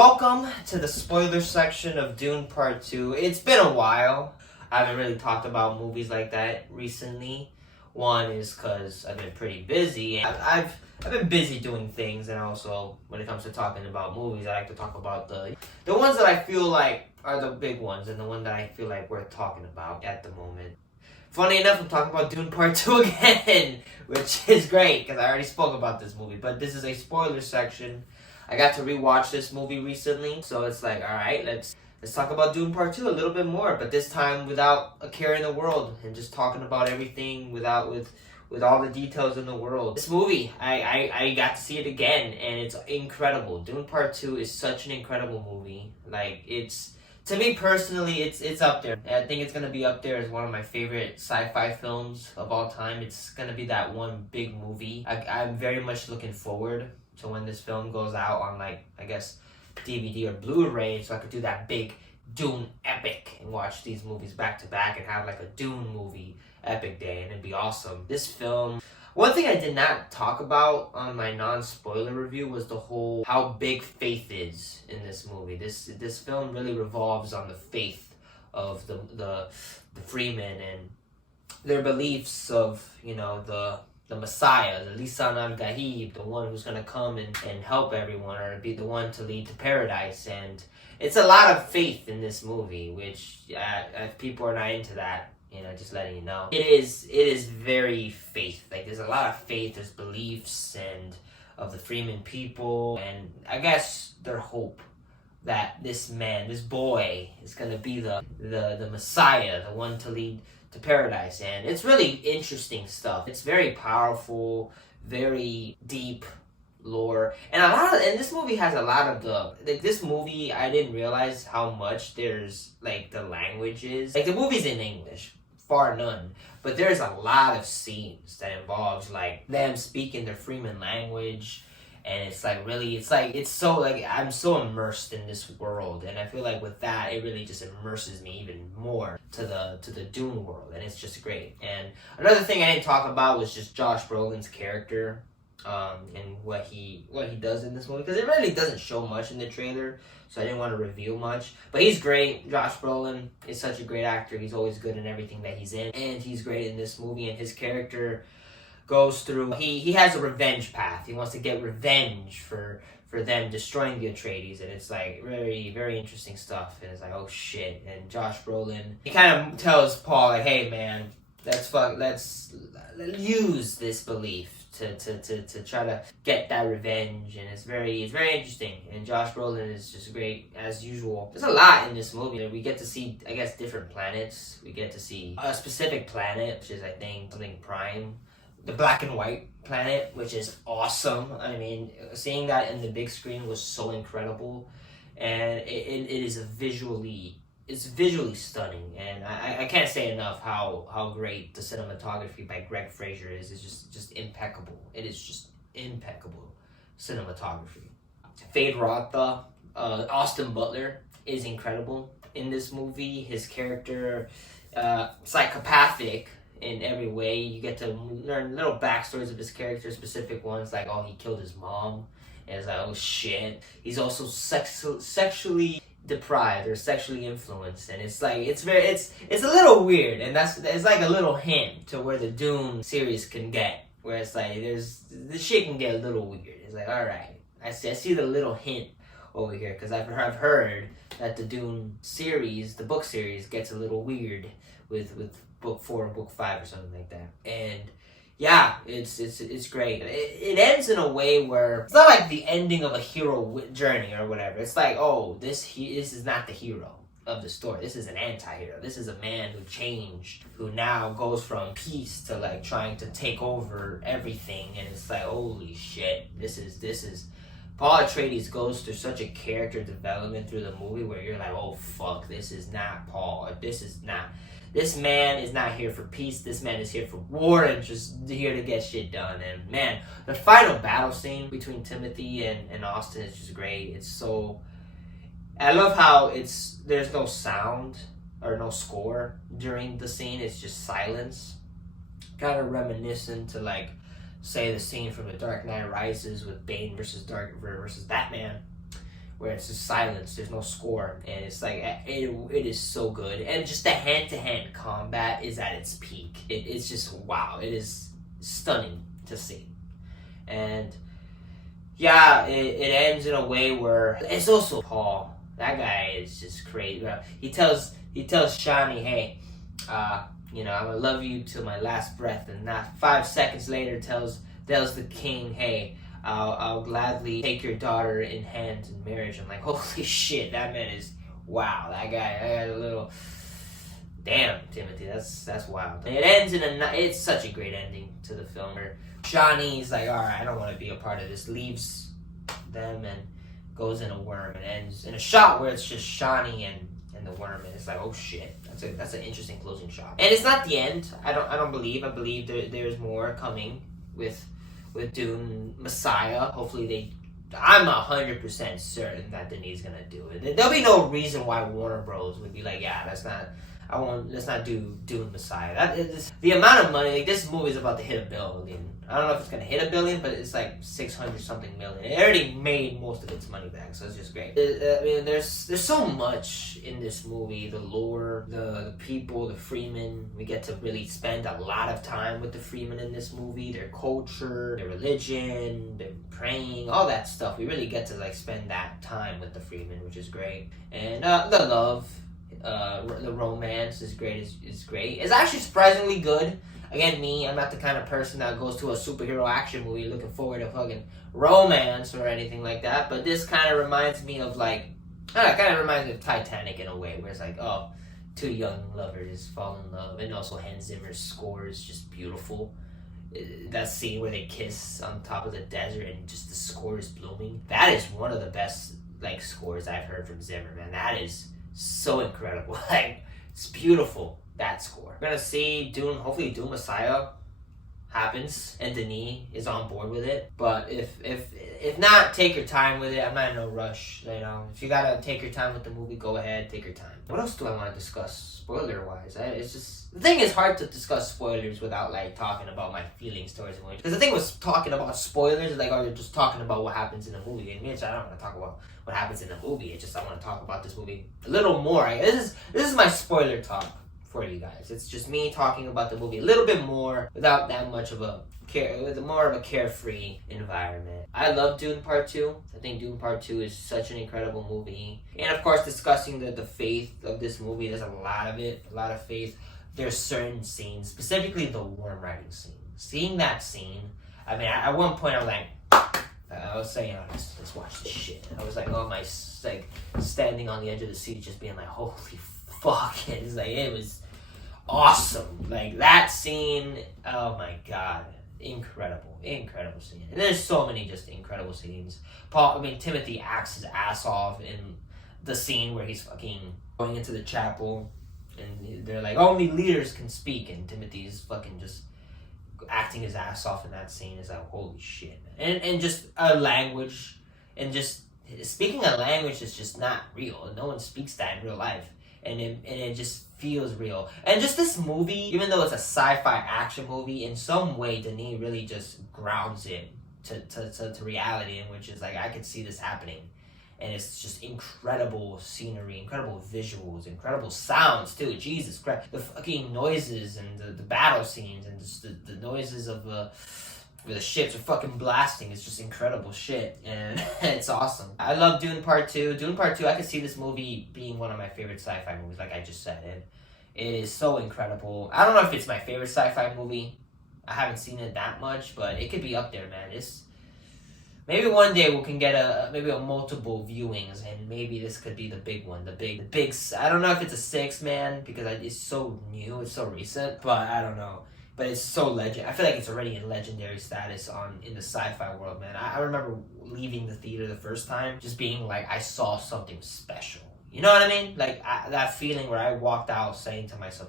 Welcome to the spoiler section of Dune Part 2. It's been a while. I haven't really talked about movies like that recently. One is because I've been pretty busy. I've been busy doing things, and also when it comes to talking about movies, I like to talk about the ones that I feel like are the big ones and the one that I feel like worth talking about at the moment. Funny enough, I'm talking about Dune Part 2 again, which is great because I already spoke about this movie, but this is a spoiler section. I got to rewatch this movie recently, so it's like, alright, let's talk about Dune Part 2 a little bit more, but this time without a care in the world, and just talking about everything with all the details in the world. This movie, I got to see it again, and it's incredible. Dune Part 2 is such an incredible movie. Like, to me personally, it's up there. I think it's going to be up there as one of my favorite sci-fi films of all time. It's going to be that one big movie. I'm very much looking forward to when this film goes out on, like, I guess, DVD or Blu-ray, so I could do that big Dune epic and watch these movies back to back and have like a Dune movie epic day, and it'd be awesome. This film, one thing I did not talk about on my non-spoiler review was the whole how big faith is in this movie. This film really revolves on the faith of the Freemen and their beliefs of, you know, the Messiah, the Lisan al-Gaib, the one who's going to come and help everyone or be the one to lead to paradise. And it's a lot of faith in this movie, which if people are not into that, you know, just letting you know. It is very faith. Like, there's a lot of faith, there's beliefs and of the Freeman people, and I guess their hope that this boy is going to be the Messiah, the one to lead to paradise. And it's really interesting stuff. It's very powerful, very deep lore, and this movie has a lot of this movie, I didn't realize how much there's, like, the languages. Like, the movie's in English, far none, but there's a lot of scenes that involves, like, them speaking their Freeman language. And it's like, really, it's so, like, I'm so immersed in this world, and I feel like with that, it really just immerses me even more to the Dune world, and it's just great. And another thing I didn't talk about was just Josh Brolin's character, and what he does in this movie, because it really doesn't show much in the trailer, so I didn't want to reveal much. But he's great. Josh Brolin is such a great actor. He's always good in everything that he's in, and he's great in this movie, and his character goes through, he has a revenge path. He wants to get revenge for them destroying the Atreides, and it's like very, very interesting stuff. And it's like, oh shit. And Josh Brolin, he kind of tells Paul, like, hey man, let's use this belief to try to get that revenge. And it's very interesting, and Josh Brolin is just great as usual. There's a lot in this movie. We get to see, I guess, different planets. We get to see a specific planet, which is, I think, something Prime, the black and white planet, which is awesome. I mean, seeing that in the big screen was so incredible, and it is visually stunning. And I can't say enough how great the cinematography by Greg Fraser is. It's just impeccable. It is just impeccable cinematography. Fade Rotha, Austin Butler is incredible in this movie. His character, psychopathic in every way. You get to learn little backstories of his character, specific ones, like, oh, he killed his mom, and it's like, oh shit. He's also sexually deprived or sexually influenced, and it's like, it's a little weird, and it's like a little hint to where the Dune series can get, where it's like, the shit can get a little weird. It's like, all right, I see the little hint over here, because I've heard that the Dune series, the book series, gets a little weird with book 4 or book 5 or something like that. And yeah, it's great. It ends in a way where it's not like the ending of a hero journey or whatever. It's like, oh, this is not the hero of the story. This is an anti-hero. This is a man who changed, who now goes from peace to, like, trying to take over everything. And it's like, holy shit, this is Paul Atreides goes through such a character development through the movie where you're like, oh fuck, this is not Paul. This man is not here for peace. This man is here for war and just here to get shit done. And man, the final battle scene between Timothy and Austin is just great. It's so, I love how there's no sound or no score during the scene. It's just silence. Kind of reminiscent to, like, say, the scene from The Dark Knight Rises with Bane versus Batman, where it's just silence, there's no score, and it's like it is so good, and just the hand-to-hand combat is at its peak. It's just wow, it is stunning to see, and yeah, it ends in a way where it's also Paul. That guy is just crazy. He tells Shani, hey, I'm gonna love you till my last breath, and not 5 seconds later tells the king, hey, I'll gladly take your daughter in hand in marriage. I'm like, holy shit, that man is wow. That guy, I got a little. Damn, Timothy, that's wild. It ends in it's such a great ending to the film where Shani's like, all right, I don't want to be a part of this, leaves them and goes in a worm, and ends in a shot where it's just Shani and the worm, and it's like, oh shit, that's an interesting closing shot. And it's not the end. I believe there's more coming with Dune Messiah. Hopefully I'm 100% certain that Denis gonna do it. There'll be no reason why Warner Bros would be like, yeah, let's not do Dune Messiah. The amount of money, like, this movie is about to hit $1 billion. I don't know if it's gonna hit $1 billion, but it's like 600 something million. It already made most of its money back, so it's just great. I mean, there's so much in this movie. The lore, the people, the Freemen. We get to really spend a lot of time with the Freemen in this movie. Their culture, their religion, their praying, all that stuff. We really get to like spend that time with the Freemen, which is great. And the love. The romance is great. Is great. It's actually surprisingly good. Again, I'm not the kind of person that goes to a superhero action movie looking forward to fucking romance or anything like that. But this kind of reminds me of like, it kind of reminds me of Titanic in a way, where it's like, oh, two young lovers fall in love, and also Hans Zimmer's score is just beautiful. That scene where they kiss on top of the desert and just the score is blooming. That is one of the best like scores I've heard from Zimmer, man. That is so incredible. Like, it's beautiful, that score. We're gonna see Dune, hopefully Dune Messiah happens and Denis is on board with it. But if not, take your time with it. I'm not in no rush. If you gotta take your time with the movie, go ahead, take your time. What else do I want to discuss spoiler wise? It's just, the thing is hard to discuss spoilers without like talking about my feelings towards the movie. Because the thing was talking about spoilers, like, are you just talking about what happens in the movie? And I don't want to talk about what happens in the movie. It's just I want to talk about this movie a little more. This is my spoiler talk for you guys. It's just me talking about the movie a little bit more without that much of with more of a carefree environment. I love Dune Part 2. I think Dune Part 2 is such an incredible movie. And of course, discussing the faith of this movie, there's a lot of faith. There's certain scenes, specifically the worm riding scene. Seeing that scene, I mean, at one point I was like, I was saying, oh, let's watch this shit. I was like, oh my, like, standing on the edge of the seat, just being like, holy fuck. It's like, it was awesome. Like, that scene, oh my god. Incredible scene. And there's so many just incredible scenes. Timothy acts his ass off in the scene where he's fucking going into the chapel and they're like, only leaders can speak, and Timothy's fucking just acting his ass off in that scene. Is like, holy shit, man. And just a language, and just speaking a language is just not real. No one speaks that in real life. And it just feels real. And just this movie, even though it's a sci-fi action movie, in some way Denis really just grounds it to reality, in which is like, I could see this happening. And it's just incredible scenery, incredible visuals, incredible sounds too. Jesus Christ. The fucking noises and the battle scenes and just the noises of where the ships are fucking blasting. It's just incredible shit, and it's awesome. I love Dune Part 2. Dune Part 2, I could see this movie being one of my favorite sci-fi movies, like I just said. And it is so incredible. I don't know if it's my favorite sci-fi movie. I haven't seen it that much, but it could be up there, man. Maybe one day we can get a multiple viewings, and maybe this could be the big one, the big. I don't know if it's a 6, man, because it's so new, it's so recent, but I don't know. But it's so legend. I feel like it's already in legendary status in the sci-fi world, man. I remember leaving the theater the first time, just being like, I saw something special. You know what I mean? Like, that feeling where I walked out saying to myself,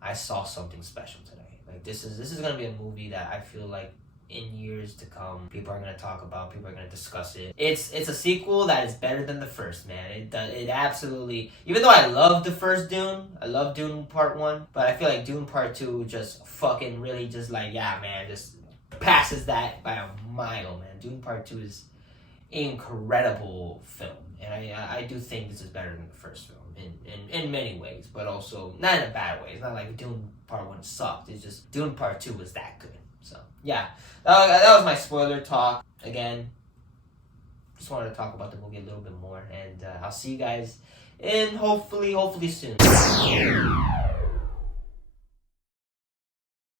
I saw something special today. Like, this is gonna be a movie that I feel like in years to come, people are gonna talk about, people are gonna discuss it. It's a sequel that is better than the first, man. It absolutely, even though I love the first Dune, I love Dune Part 1, but I feel like Dune Part 2 just fucking really just like, yeah, man, just passes that by a mile, man. Dune Part 2 is incredible film. And I do think this is better than the first film in many ways, but also not in a bad way. It's not like Dune Part 1 sucked. It's just Dune Part 2 was that good. So, yeah. That was my spoiler talk. Again, just wanted to talk about the movie a little bit more. And I'll see you guys in hopefully soon.